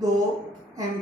2 m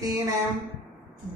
3m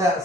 10۔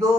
2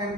m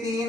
3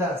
10۔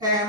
m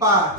5۔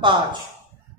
5۔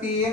3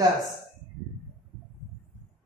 10۔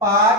5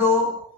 2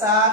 7۔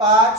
5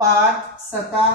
5 7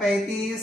35،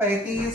35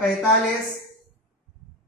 45۔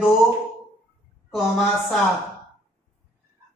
2,7۔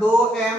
2m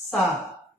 7۔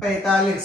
45۔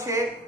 6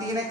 3x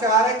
4x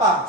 5۔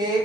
1،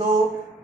2،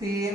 3،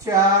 4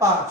5۔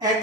x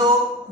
2،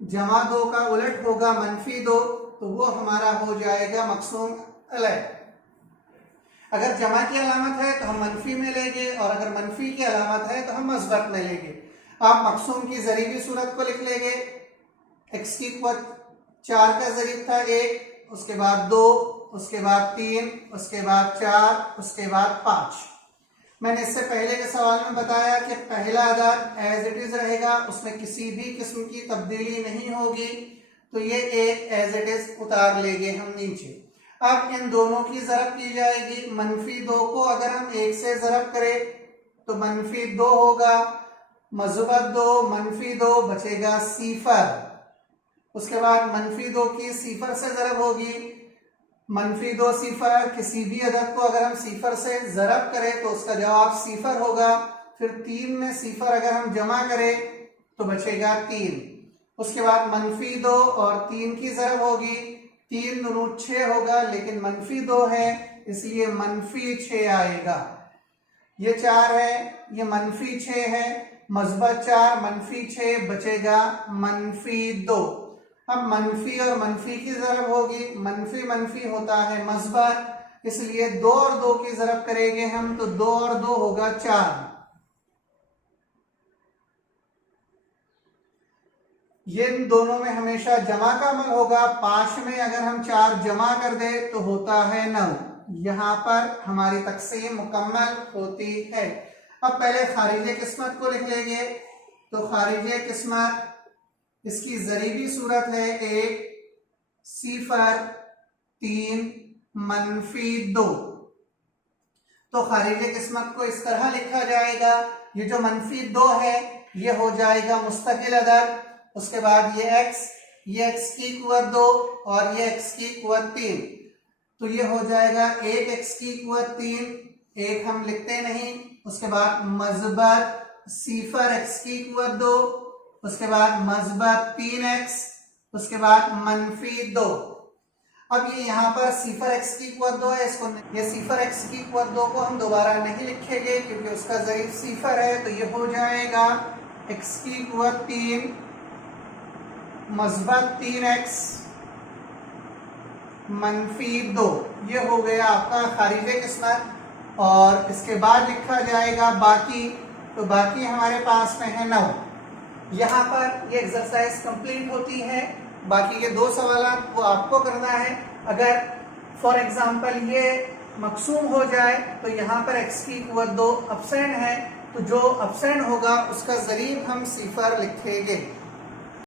जमा 2 का उलट होगा -2, तो वो हमारा हो जाएगा मकसूम अलग। अगर जमा की अलामत है तो हम मनफी में लेंगे, और अगर मनफी की अलामत है तो हम मस्बत में लेंगे। आप मकसूम की ज़रीबी सूरत को लिख लेंगे। x की कुव्वत 4 का ज़रीब था 1, उसके बाद 2, उसके बाद 3, उसके बाद 4, उसके बाद 5। मैंने इससे पहले के सवाल में बताया कि पहला अदद एज इट इज रहेगा, उसमें किसी भी किस्म की तब्दीली नहीं होगी, तो ये एक एज इट इज उतार लेंगे हम नीचे। अब इन दोनों की ज़रब की जाएगी। -2 को अगर हम 1 से ज़रब करें तो -2 होगा, मज़बत 2, -2 बचेगा 0। उसके बाद -2 की 0 से ज़रब होगी, -2 0। किसी भी अदद को अगर हम 0 से ज़रब करें तो उसका जवाब 0 होगा। फिर 3 में 0 अगर हम जमा करें तो बचेगा 3। उसके बाद -2 और 3 की ज़रब होगी, 3 दूनी 6 होगा, लेकिन -2 है इसलिए -6 आएगा। ये 4 है, ये -6 है, मज़बत 4 -6 बचेगा -2। अब मनफी और मनफी की ज़रब होगी, मनफी मनफी होता है मज़बत, इसलिए 2 और 2 की ज़रब करेंगे हम, तो 2 और 2 होगा 4। ये इन दोनों में हमेशा जमा का अमल होगा। 5 में अगर हम 4 जमा कर दे तो होता है 9। यहाँ पर हमारी तक़सीम मुकम्मल होती है। अब पहले खारिज किस्मत को लिख लेंगे। तो खारिज किस्मत इसकी ज़रीबी सूरत है 1, 0, 3, -2। तो खारिज किस्मत को इस तरह लिखा जाएगा। ये जो -2 है ये हो जाएगा मुस्तकिल अदद। उसके बाद ये x की कुव्वत 2 और ये x की कुव्वत 3, तो ये हो जाएगा 1x की कुव्वत 3, 1 हम लिखते नहीं। उसके बाद मज़बत 0x की कुव्वत 2, उसके बाद मज़बत 3x, उसके बाद -2। अब ये यहाँ पर 0x की कुव्वत 2 है, इसको ये 0x की कुव्वत 2 को हम दोबारा नहीं लिखेंगे क्योंकि उसका ज़रीब 0 है, तो ये हो जाएगा x की कुव्वत 3, मज़बत 3x, -2। ये हो गया आपका खारिज किस्मत। और इसके बाद लिखा जाएगा बाकी। तो बाकी हमारे पास में है 9। यहाँ पर ये एक्सरसाइज कंप्लीट होती है। बाकी के 2 सवाल वो आपको करना है। अगर फॉर एग्जांपल ये मकसूम हो जाए तो यहाँ पर x की कुव्वत 2 अब्सेंट है, तो जो अब्सेंट होगा उसका ज़रीब हम 0 लिखेंगे।